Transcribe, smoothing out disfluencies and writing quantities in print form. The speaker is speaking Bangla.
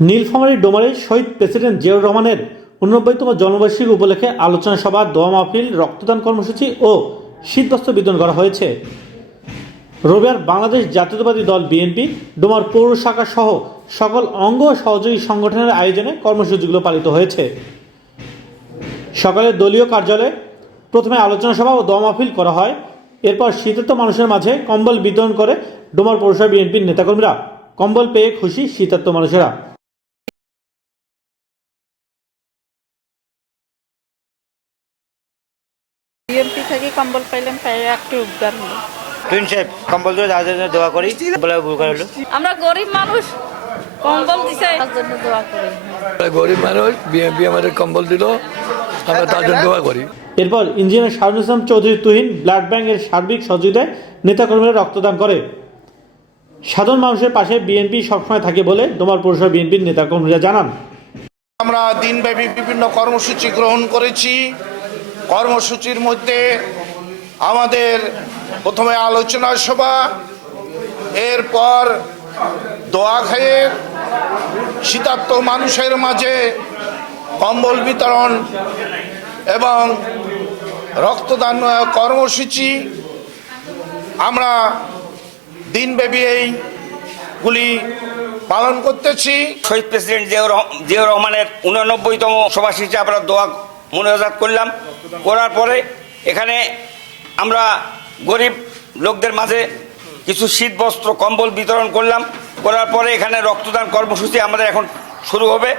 নীলফামারীর ডোমারে শহীদ প্রেসিডেন্ট জিয়াউর রহমানের 89তম জন্মবার্ষিকী উপলক্ষে আলোচনা সভা, দোয়া মাহফিল, রক্তদান কর্মসূচি ও শীতবস্ত্র বিতরণ করা হয়েছে। রবিবার বাংলাদেশ জাতীয়তাবাদী দল বিএনপি ডোমার পৌর শাখা সহ সকল অঙ্গ ও সহযোগী সংগঠনের আয়োজনে কর্মসূচিগুলো পালিত হয়েছে। সকালে দলীয় কার্যালয়ে প্রথমে আলোচনা সভা ও দোয়া মাহফিল করা হয়। এরপর শীতার্ত মানুষের মাঝে কম্বল বিতরণ করে ডোমার পৌরসভা বিএনপির নেতাকর্মীরা। কম্বল পেয়ে খুশি শীতার্ত মানুষেরা। বিএমপি থেকে কম্বল পাইলাম, পাই একটু উদ্ধার হলো। টুইন সাহেব কম্বল দিয়ে যাওয়ার জন্য দোয়া করি বলে উপকার হলো। আমরা গরিব মানুষ, কম্বল দিছে তার জন্য দোয়া করি। গরিব মানুষ, বিএনপি আমাদের কম্বল দিল, আমরা তার জন্য দোয়া করি। এরপর ইঞ্জিনিয়ার শাহরুল ইসলাম চৌধুরী তুহিন ব্লাড ব্যাংকের সার্বিক সহযোগিতায় নেতাকর্মীরা রক্তদান করে। সাধারণ মানুষের পাশে বিএনপি সবসময় থাকে বলে ডোমার পৌরসভা বিএনপির নেতাকর্মীরা জানান। আমরা দিনব্যাপী বিভিন্ন কর্মসূচি গ্রহণ করেছি। কর্মসূচির মধ্যে আমাদের প্রথমে আলোচনা সভা, এরপর দোয়া খায়ের, শীতার্ত মানুষের মাঝে কম্বল বিতরণ এবং রক্তদান কর্মসূচি। আমরা দিনব্যাপী এইগুলি পালন করতেছি। শহীদ প্রেসিডেন্ট জিয়াউর রহমানের 89তম সভাপতিতে আমরা দোয়া মোনাজাত করলাম। করার পরে এখানে আমরা গরিব লোকদের মাঝে কিছু শীত বস্ত্র কম্বল বিতরণ করলাম। করার পরে এখানে রক্তদান কর্মসূচি আমাদের এখন শুরু হবে।